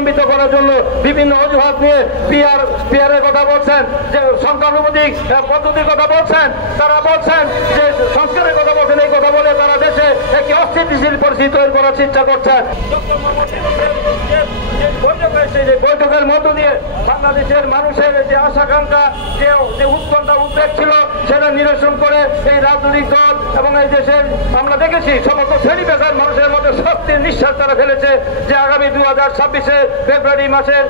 প্রলম্বিত করার জন্য বিভিন্ন অজুহাত নিয়ে পিয়ারের কথা বলছেন, যে সংখ্যানুপাতিক পদ্ধতির কথা বলছেন, তারা বলছেন যে সংস্কারের কথা বলছেন। এই কথা বলে তারা দেশে একটি অস্থিতিশীল পরিস্থিতি তৈরি করার চেষ্টা করছেন। বৈঠকের মধ্য দিয়ে বাংলাদেশের মানুষের যে আশাকাঙ্ক্ষা, যে উৎকণ্ঠা উদ্বেগ ছিল, সেটা নিরসন করে এই রাজনৈতিক দল এবং এই দেশের আমরা দেখেছি সমস্ত শ্রেণী পেশার মানুষের মধ্যে স্বস্তির নিঃশ্বাস তারা ফেলেছে যে আগামী 2026 ফেব্রুয়ারি মাসের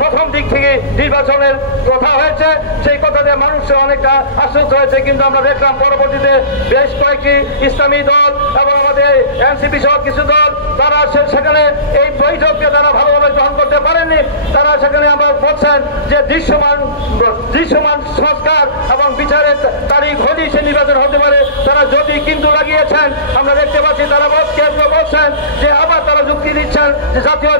প্রথম দিক থেকে নির্বাচনের কথা হয়েছে। সেই কথাতে মানুষ অনেকটা আশ্বস্ত হয়েছে, কিন্তু আমরা দেখলাম পরবর্তীতে বেশ কয়েকটি ইসলামী দল এবং আমাদের এনসিপি সহ কিছু দল তারা সেখানে এই বৈঠককে তারা ভালোভাবে গ্রহণ করতে পারেননি। তারা সেখানে আমরা বলছেন যে দৃশ্যমান সংস্কার এবং বিচারের তারিখ হলেই সে নির্বাচন হতে পারে। তারা যদি কিন্তু লাগিয়েছেন, আমরা দেখতে পাচ্ছি তারা বলছেন যে আবার তারা যুক্তি দিচ্ছেন যে জাতীয়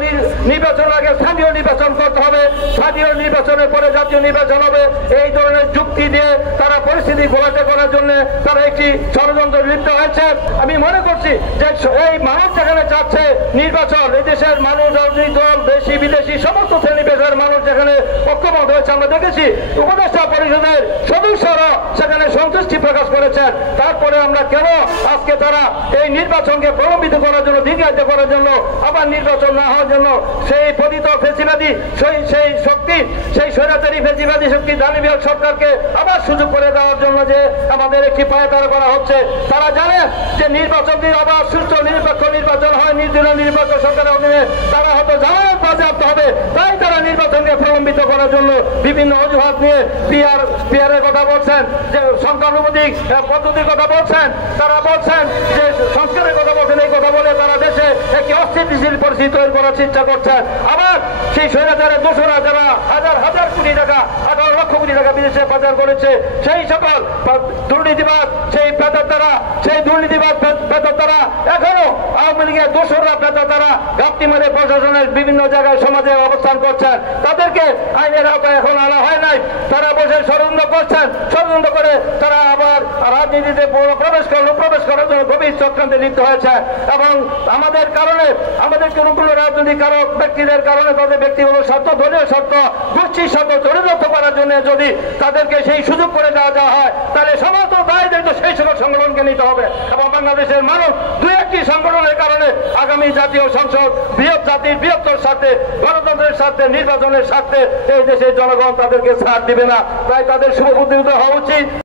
নির্বাচন আগে স্থানীয় নির্বাচন করতে হবে, স্থানীয় নির্বাচনের পরে জাতীয় নির্বাচন হবে। এই ধরনের যুক্তি দিয়ে তারা পরিস্থিতি ঘোলাটে করার জন্য তারা একটি ষড়যন্ত্র লিপ্ত হয়েছে। আমি মনে করছি যে এই মানুষ যেখানে চাচ্ছে নির্বাচন, এই দেশের মানুষ, রাজনৈতিক দল, দেশি বিদেশি সমস্ত শ্রেণী পেশার মানুষ যেখানে ঐক্যমত হয়েছে, আমরা দেখেছি উপদেষ্টা পরিষদের সদস্যরা সেখানে সন্তুষ্টি প্রকাশ করেছেন। তারপরে আমরা কেন আজকে তারা এই নির্বাচনকে প্রলম্বিত করার জন্য, দীর্ঘায়িত করার জন্য, আবার নির্বাচন না হওয়ার জন্য সেই পতিত ফেসিবাদী সেই শক্তি, সেই স্বৈরাচারী ফেসিবাদী শক্তি দানিবিহীন সরকারকে আবার সুযোগ করে দেওয়ার জন্য যে আমাদের একটি পায়তারা করা হচ্ছে। তারা জানে যে নির্বাচনটি আবার সুষ্ঠু নিরপেক্ষ নির্বাচন হয়, নিরপেক্ষ সরকারের অধীনে তারা হয়তো জামানত বাজেয়াপ্ত হবে। তাই তারা নির্বাচনকে প্রলম্বিত করার জন্য বিভিন্ন অজুহাত নিয়ে পিয়ারের কথা বলছেন, যে সংখ্যানুপাতিক পদ্ধতির কথা বলছেন, তারা বলছেন যে সংস্কারের কথা বলছেন। এই কথা বলে তারা দেশে একটি অস্থিতিশীল পরিস্থিতি তৈরি করার চেষ্টা করছেন। আবার সেই স্বৈরাচারের দোষরা যারা হাজার হাজার কোটি টাকা, 18 লক্ষ কোটি টাকা বিদেশে পাচার করেছে, সেই সকল দুর্নীতিবাদ, সেই দুর্নীতিবাদ পেতারা এখনো আওয়ামী লীগের দোষরা পেতারা ঘাপটি মেরে প্রশাসনের বিভিন্ন জায়গায় সমাজে অবস্থান করছেন। তাদেরকে আইনের আওতায় এখন আনা হয় নাই। তারা বসে ষড়যন্ত্র করছেন, ষড়যন্ত্র করে তারা আবার রাজনীতিতে প্রবেশ করার জন্য গভীর চক্রান্তে লিপ্ত হয়েছে। এবং আমাদের কারণে, আমাদের কোনো রাজনৈতিক ব্যক্তিদের কারণে তাদের ব্যক্তিগত স্বার্থ, দলীয় স্বার্থ, গোষ্ঠীর স্বার্থ চরিতার্থ করার জন্য যদি তাদেরকে সেই সুযোগ করে দেওয়া হয়, তাহলে সমস্ত দায় দায়িত্ব সেই সকল সংগঠনকে নিতে হবে। এবং বাংলাদেশের মানুষ দুই একটি সংগঠনের কারণে আগামী জাতীয় সংসদ জাতির বৃহত্তর স্বার্থে, গণতন্ত্রের স্বার্থে, নির্বাচনের স্বার্থে এই দেশের জনগণ তাদেরকে ছাড় দিবে না। তাই তাদের শুভবুদ্ধি হওয়া উচিত।